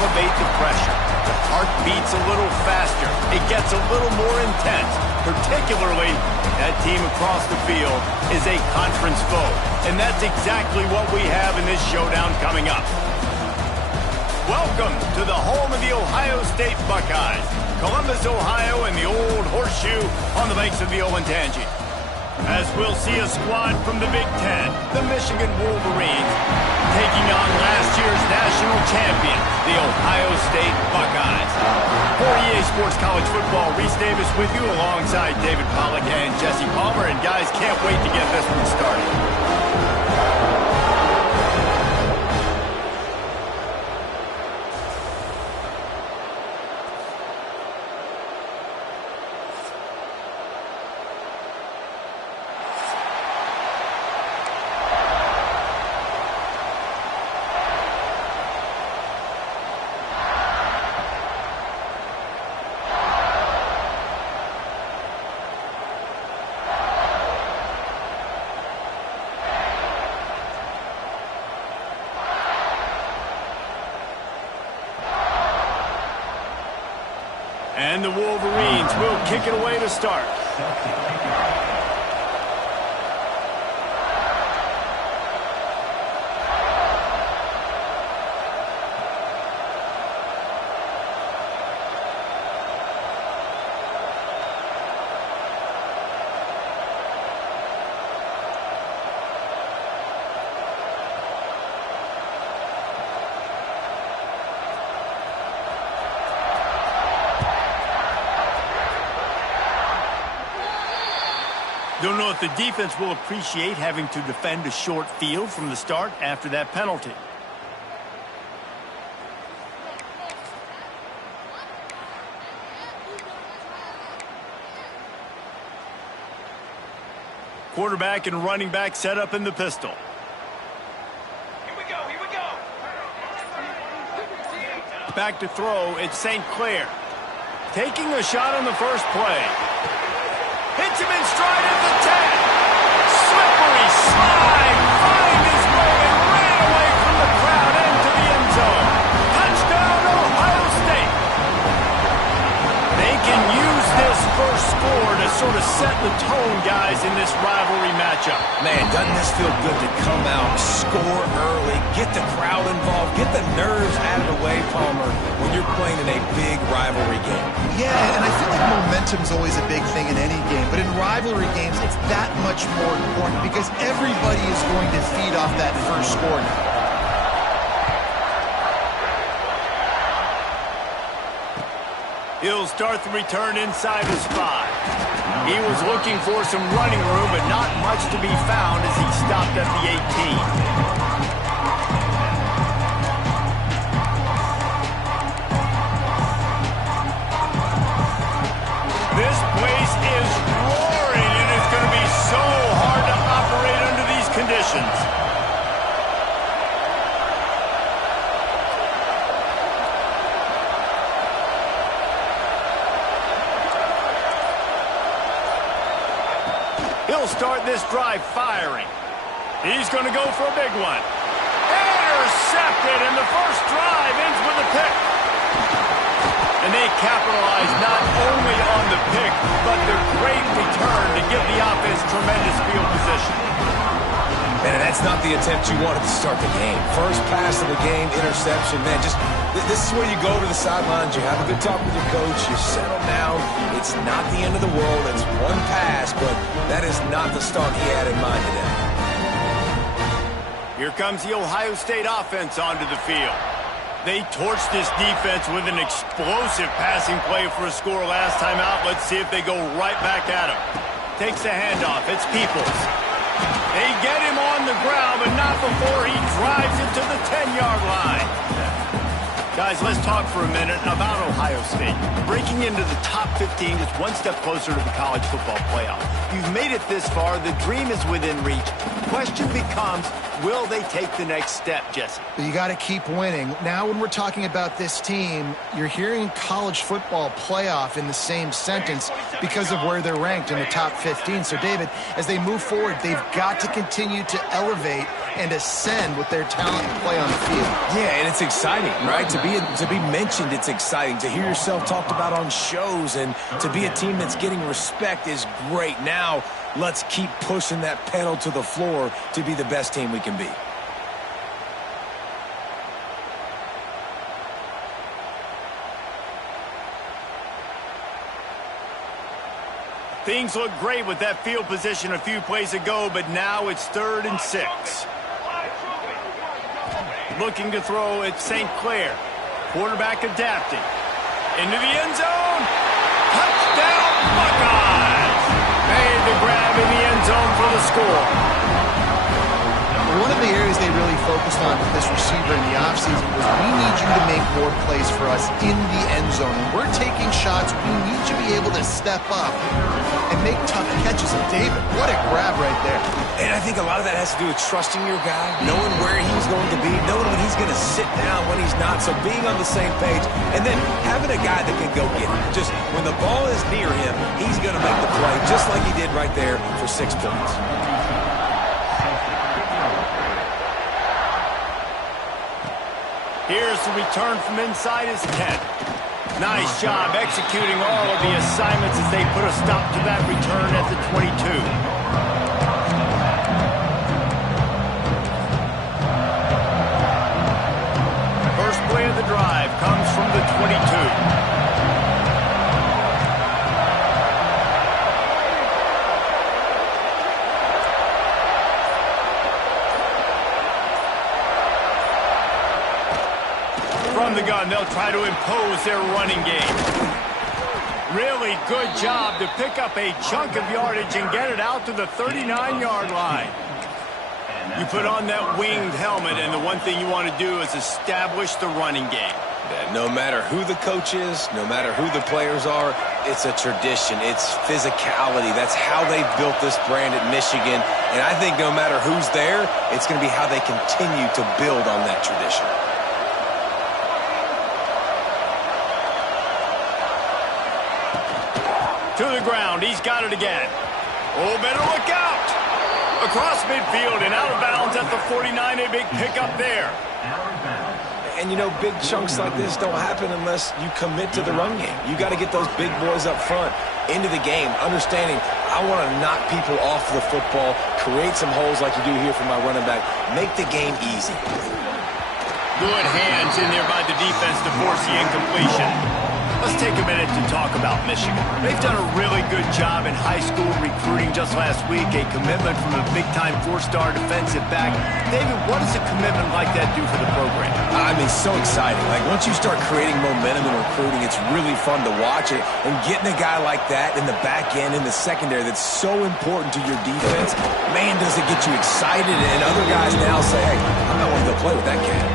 elevate the pressure. The heart beats a little faster. It gets a little more intense, particularly that team across the field is a conference foe. And that's exactly what we have in this showdown coming up. Welcome to the home of the Ohio State Buckeyes, Columbus, Ohio, and the old horseshoe on the banks of the Olentangy. As we'll see a squad from the Big Ten, the Michigan Wolverines, taking on last year's national champion, the Ohio State Buckeyes. For EA Sports College Football, Reese Davis with you alongside David Pollack and Jesse Palmer. And guys, can't wait to get this one started. And the Wolverines will kick it away to start. Don't know if the defense will appreciate having to defend a short field from the start after that penalty. Quarterback and running back set up in the pistol. Here we go, here we go. Back to throw, it's St. Clair. Taking a shot on the first play. Hits him in stride at the 10. Slippery slide. Find his way and ran away from the crowd into the end zone. Touchdown, Ohio State. They can use this first score to sort of set the tone, guys, in this rivalry matchup. Man, doesn't this feel good to come out, score early, get the crowd involved, get the nerves out of the way, Palmer, when you're playing in a big rivalry game. Yeah, and I feel like momentum's always a big thing in any game, but in rivalry games, it's that much more important because everybody is going to feed off that first score now. He'll start the return inside his 5. He was looking for some running room, but not much to be found as he stopped at the 18. This place is roaring, and it's going to be so hard to operate under these conditions. He'll start this drive firing. He's going to go for a big one. Intercepted, and the first drive ends with a pick. And they capitalize not only on the pick, but the great return to give the offense tremendous field position. Man, that's not the attempt you wanted to start the game. First pass of the game, interception, man. This is where you go to the sidelines. You have a good talk with your coach. You settle down. It's not the end of the world. It's one pass, but that is not the start he had in mind today. Here comes the Ohio State offense onto the field. They torched this defense with an explosive passing play for a score last time out. Let's see if they go right back at him. Takes the handoff. It's Peoples. They get him on the ground, but not before he drives it to the 10-yard line. Guys, let's talk for a minute about Ohio State. Breaking into the top 15 is one step closer to the college football playoff. You've made it this far. The dream is within reach. Question becomes, will they take the next step, Jesse? You got to keep winning. Now when we're talking about this team, you're hearing college football playoff in the same sentence because of where they're ranked in the top 15. So, David, as they move forward, they've got to continue to elevate and ascend with their talent and play on the field. Yeah, and it's exciting, right? To be mentioned, it's exciting. To hear yourself talked about on shows and to be a team that's getting respect is great. Now, let's keep pushing that pedal to the floor to be the best team we can be. Things look great with that field position a few plays ago, but now it's 3rd and 6. Looking to throw at St. Clair. Quarterback adapting. Into the end zone. Touchdown, Buckeyes! Made the grab in the end zone for the score. One of the areas they really focused on with this receiver in the offseason was we need you to make more plays for us in the end zone. When we're taking shots, we need you to be able to step up and make tough catches. And David, what a grab right there. And I think a lot of that has to do with trusting your guy, knowing where he's going to be, knowing when he's going to sit down, when he's not. So being on the same page, and then having a guy that can go get it. Just when the ball is near him, he's going to make the play, just like he did right there for 6 points. Here's the return from inside his 10. Nice job executing all of the assignments as they put a stop to that return at the 22. First play of the drive comes from the 22. From the gun, they'll try to impose their running game. Really good job to pick up a chunk of yardage and get it out to the 39-yard line. You put on that winged helmet, and the one thing you want to do is establish the running game. Yeah, no matter who the coach is, no matter who the players are, it's a tradition. It's physicality. That's how they built this brand at Michigan. And I think no matter who's there, it's going to be how they continue to build on that tradition. To the ground, he's got it again. Oh, better look out. Across midfield and out of bounds at the 49, a big pickup there. And, you know, big chunks like this don't happen unless you commit to the run game. You got to get those big boys up front into the game, understanding I want to knock people off the football, create some holes like you do here for my running back, make the game easy. Good hands in there by the defense to force the incompletion. Let's take a minute to talk about Michigan. They've done a really good job in high school recruiting. Just last week, a commitment from a big-time four-star defensive back. David, what does a commitment like that do for the program? I mean, so exciting. Like, once you start creating momentum in recruiting, it's really fun to watch it. And getting a guy like that in the back end, in the secondary, that's so important to your defense, man, does it get you excited. And other guys now say, hey, I might want to go play with that cat.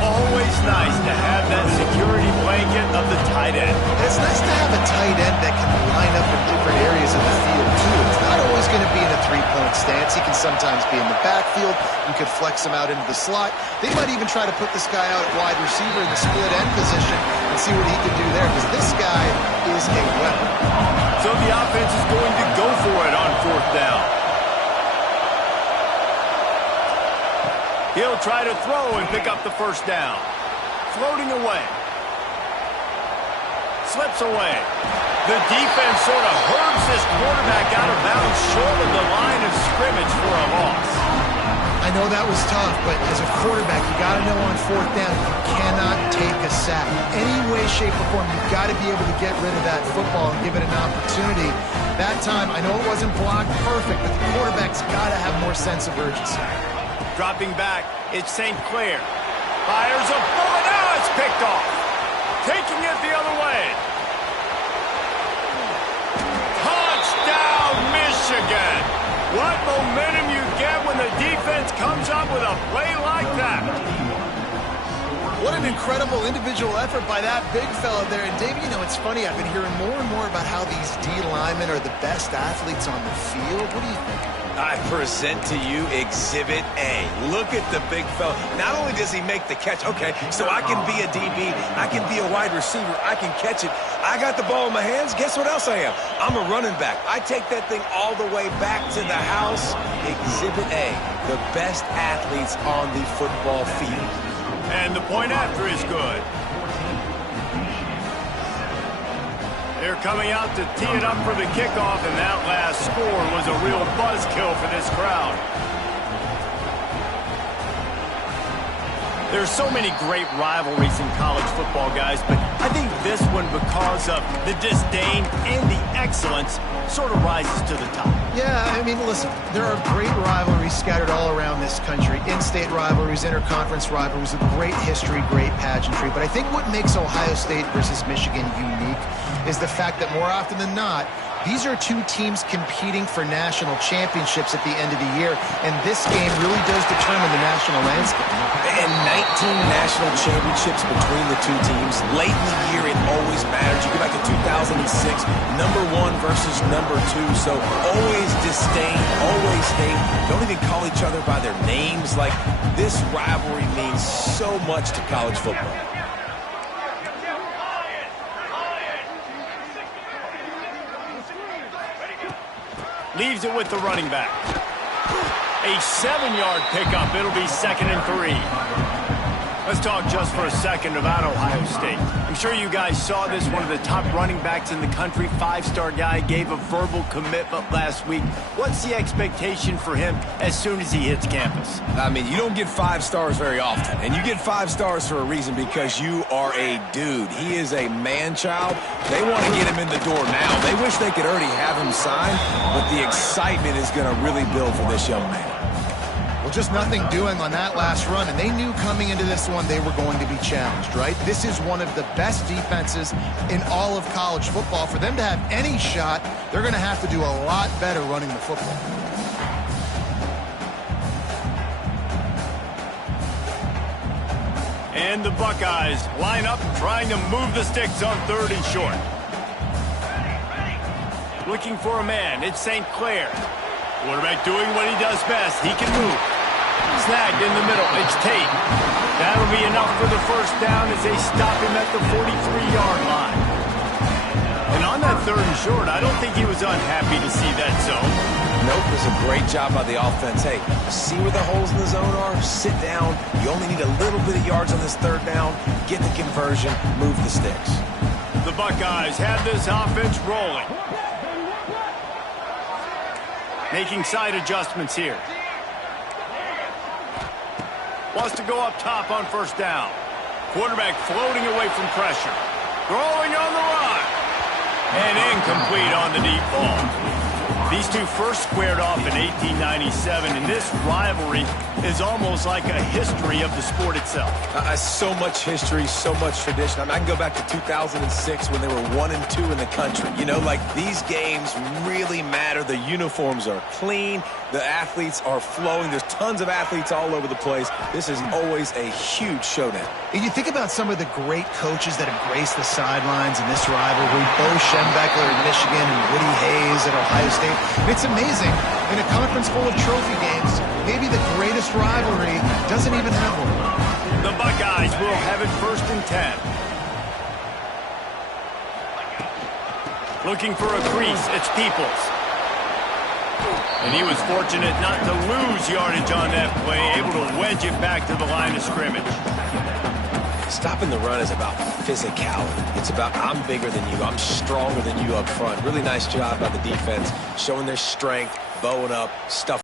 Always nice to have that security blanket of the tight end. It's nice to have a tight end that can line up in different areas of the field, too. It's not always going to be in a three-point stance. He can sometimes be in the backfield. You could flex him out into the slot. They might even try to put this guy out at wide receiver in the split end position and see what he can do there, because this guy is a weapon. So the offense is going to go for it on fourth down. He'll try to throw and pick up the first down. Floating away. Slips away. The defense sort of hurls this quarterback out of bounds short of the line of scrimmage for a loss. I know that was tough, but as a quarterback, you got to know on fourth down, you cannot take a sack. Any way, shape, or form, you've got to be able to get rid of that football and give it an opportunity. That time, I know it wasn't blocked perfect, but the quarterback's got to have more sense of urgency. Dropping back, it's St. Clair. Fires a bullet. Now it's picked off. Taking it the other way. Touchdown, Michigan. What momentum you get when the defense comes up with a play like that. What an incredible individual effort by that big fella there. And, David, you know, it's funny. I've been hearing more and more about how these D linemen are the best athletes on the field. What do you think? I present to you Exhibit A. Look at the big fella. Not only does he make the catch, okay, so I can be a DB, I can be a wide receiver, I can catch it. I got the ball in my hands. Guess what else I am? I'm a running back. I take that thing all the way back to the house. Exhibit A, the best athletes on the football field. And the point after is good. They're coming out to tee it up for the kickoff, and that last score was a real buzzkill for this crowd. There's so many great rivalries in college football, guys, but I think this one, because of the disdain and the excellence, sort of rises to the top. Yeah, I mean, listen, there are great rivalries scattered all around this country. In-state rivalries, interconference rivalries with great history, great pageantry. But I think what makes Ohio State versus Michigan unique is the fact that more often than not, these are two teams competing for national championships at the end of the year, and this game really does determine the national landscape. And 19 national championships between the two teams. Late in the year, it always matters. You go back to 2006, number 1 versus number 2, so always disdain, always hate. Don't even call each other by their names. Like, this rivalry means so much to college football. Leaves it with the running back. A 7-yard pickup. It'll be 2nd and 3. Let's talk just for a second about Ohio State. I'm sure you guys saw this. One of the top running backs in the country, five-star guy, gave a verbal commitment last week. What's the expectation for him as soon as he hits campus? I mean, you don't get 5 stars very often, and you get 5 stars for a reason, because you are a dude. He is a man-child. They want to get him in the door now. They wish they could already have him signed, but the excitement is going to really build for this young man. Well, just nothing doing on that last run, and they knew coming into this one they were going to be challenged, right? This is one of the best defenses in all of college football. For them to have any shot, they're going to have to do a lot better running the football. And the Buckeyes line up, trying to move the sticks on 3rd and short. Looking for a man, it's St. Clair. Quarterback doing what he does best. He can move. Snagged in the middle. It's Tate. That'll be enough for the first down as they stop him at the 43-yard line. And on that 3rd and short, I don't think he was unhappy to see that zone. Nope, it was a great job by the offense. Hey, see where the holes in the zone are? Sit down. You only need a little bit of yards on this 3rd down. Get the conversion. Move the sticks. The Buckeyes have this offense rolling. Making side adjustments here. Wants to go up top on 1st down. Quarterback floating away from pressure. Throwing on the run. And incomplete on the deep ball. These two first squared off in 1897, and this rivalry is almost like a history of the sport itself. So much history, so much tradition. I mean, I can go back to 2006 when they were 1-2 in the country. You know, like, these games really matter. The uniforms are clean. The athletes are flowing. There's tons of athletes all over the place. This is always a huge showdown. And you think about some of the great coaches that have graced the sidelines in this rivalry. Bo Schembechler at Michigan and Woody Hayes at Ohio State. It's amazing. In a conference full of trophy games, maybe the greatest rivalry doesn't even have one. The Buckeyes will have it 1st and 10. Looking for a crease, it's Peoples. And he was fortunate not to lose yardage on that play, able to wedge it back to the line of scrimmage. Stopping the run is about physicality. It's about, I'm bigger than you, I'm stronger than you up front. Really nice job by the defense, showing their strength, bowing up, stuff.